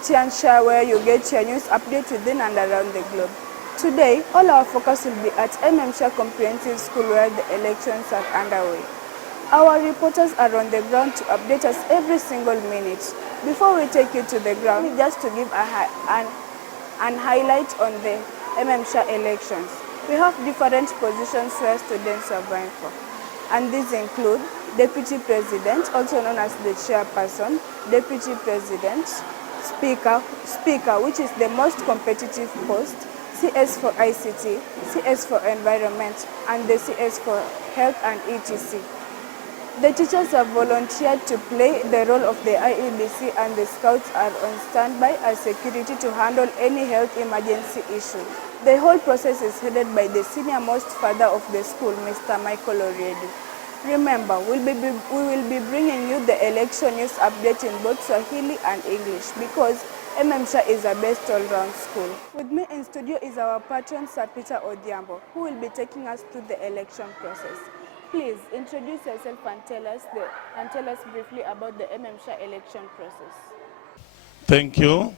KTN SHAH, where you get your news updates within and around the globe. Today, all our focus will be at SHAH Comprehensive School, where the elections are underway. Our reporters are on the ground to update us every single minute. Before we take you to the ground, just to give an highlight on the SHAH elections. We have different positions where students are vying for, and these include Deputy President, also known as the Chairperson, Deputy President, Speaker, which is the most competitive post, CS for ICT, CS for Environment, and the CS for Health and ETC. The teachers have volunteered to play the role of the IEBC, and the scouts are on standby as security to handle any health emergency issue. The whole process is headed by the senior-most father of the school, Mr. Michael Oriedi. Remember, we will be bringing you the election news update in both Swahili and English, because SHAH is a best all-round school. With me in studio is our patron, Sir Peter Odhiambo, who will be taking us through the election process. Please introduce yourself and tell us briefly about the SHAH election process. Thank you.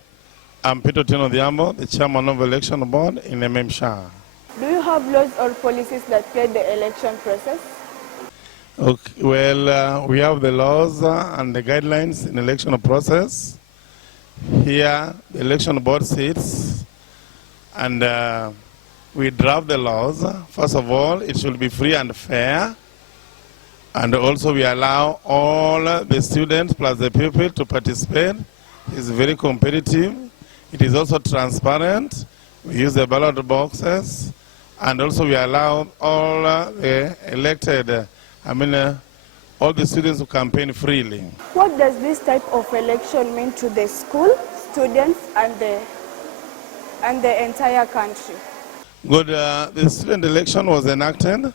I'm Peter Odhiambo, the chairman of the election board in SHAH. Do you have laws or policies that guide the election process? Okay, well, we have the laws and the guidelines in the election process. Here, the election board sits and we draft the laws. First of all, it should be free and fair. And also we allow all the students plus the people to participate. It's very competitive. It is also transparent. We use the ballot boxes. And also we allow all the elected, all the students to campaign freely. What does this type of election mean to the school, students, and the entire country? Good. The student election was enacted,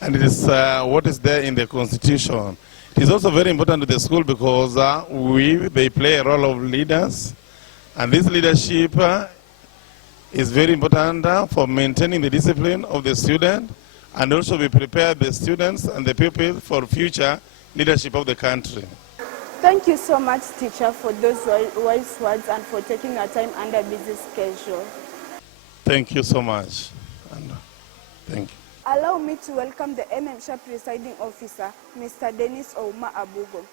and it is what is there in the Constitution. It is also very important to the school because they play a role of leaders, and this leadership is very important for maintaining the discipline of the student, and also we prepare the students and the people for future leadership of the country. Thank you so much, teacher, for those wise words and for taking our time under busy schedule. Thank you so much. And thank you. Allow me to welcome the SHAH presiding officer, Mr. Dennis Ouma Abugo.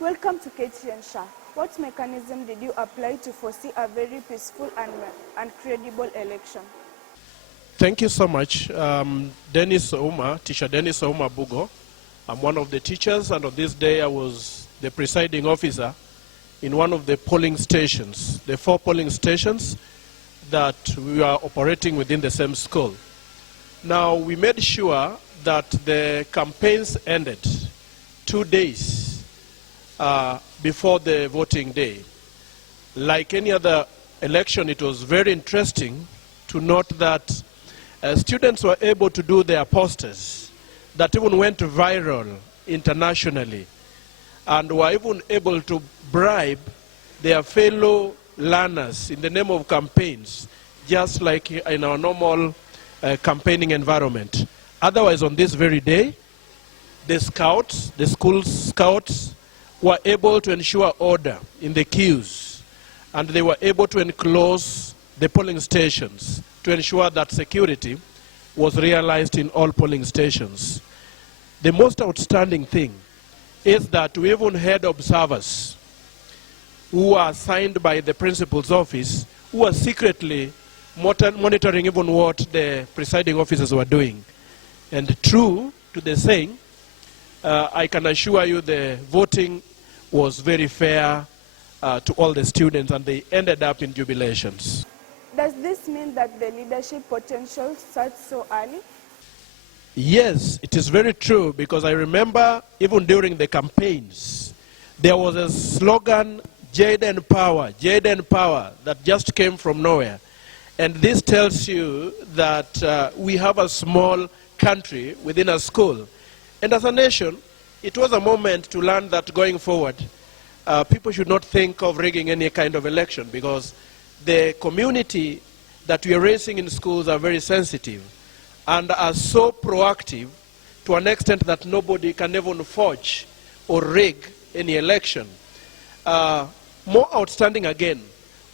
Welcome to KTN SHAH. What mechanism did you apply to foresee a very peaceful and credible election? Thank you so much. Dennis Ouma, teacher Dennis Ouma Abugo. I'm one of the teachers, and on this day I was the presiding officer in one of the polling stations, the 4 polling stations that we are operating within the same school. Now, we made sure that the campaigns ended 2 days before the voting day. Like any other election, it was very interesting to note that students were able to do their posters that even went viral internationally, and were even able to bribe their fellow learners in the name of campaigns, just like in our normal campaigning environment. Otherwise, on this very day, the scouts, the school scouts, were able to ensure order in the queues, and they were able to enclose the polling stations to ensure that security was realized in all polling stations. The most outstanding thing is that we even had observers who are assigned by the principal's office, who are secretly monitoring even what the presiding officers were doing. And true to the saying, I can assure you the voting was very fair to all the students, and they ended up in jubilations. Does this mean that the leadership potential starts so early? Yes, it is very true, because I remember even during the campaigns, there was a slogan, Jaden Power, that just came from nowhere. And this tells you that we have a small country within a school. And as a nation, it was a moment to learn that going forward, people should not think of rigging any kind of election, because the community that we are raising in schools are very sensitive and are so proactive to an extent that nobody can even forge or rig any election. More outstanding again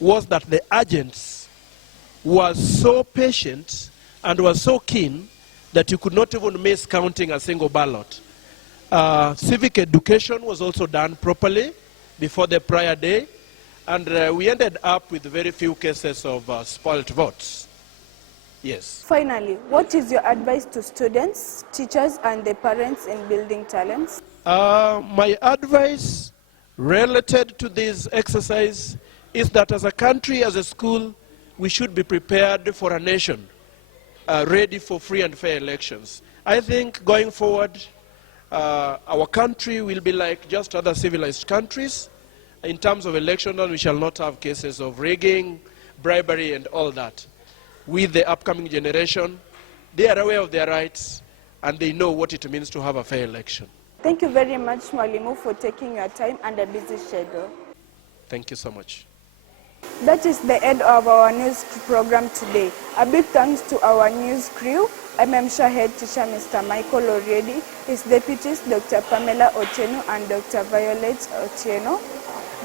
was that the agents were so patient and were so keen that you could not even miss counting a single ballot. Civic education was also done properly before the prior day, and we ended up with very few cases of spoilt votes. Yes. Finally, what is your advice to students, teachers, and the parents in building talents? My advice related to this exercise is that as a country, as a school, we should be prepared for a nation ready for free and fair elections. I think going forward, our country will be like just other civilized countries in terms of elections, and we shall not have cases of rigging, bribery, and all that. With the upcoming generation, they are aware of their rights and they know what it means to have a fair election. Thank you very much, Mwalimu, for taking your time and a busy schedule. Thank you so much. That is the end of our news program today. A big thanks to our news crew, SHAH Head Teacher Mr. Michael Oriedi, his deputies Dr. Pamela Otieno and Dr. Violet Otieno,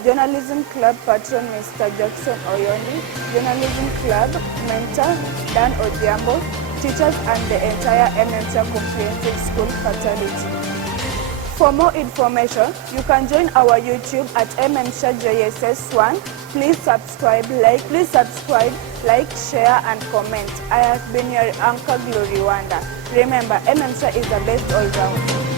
Journalism Club Patron Mr. Jackson Oyondi, Journalism Club Mentor Dan Odhiambo, teachers and the entire SHAH Comprehensive School fraternity. For more information, you can join our YouTube at SHAH JSS1. Please subscribe, like, share, and comment. I have been your anchor, Glory Wanda. Remember, SHAH is the best all round.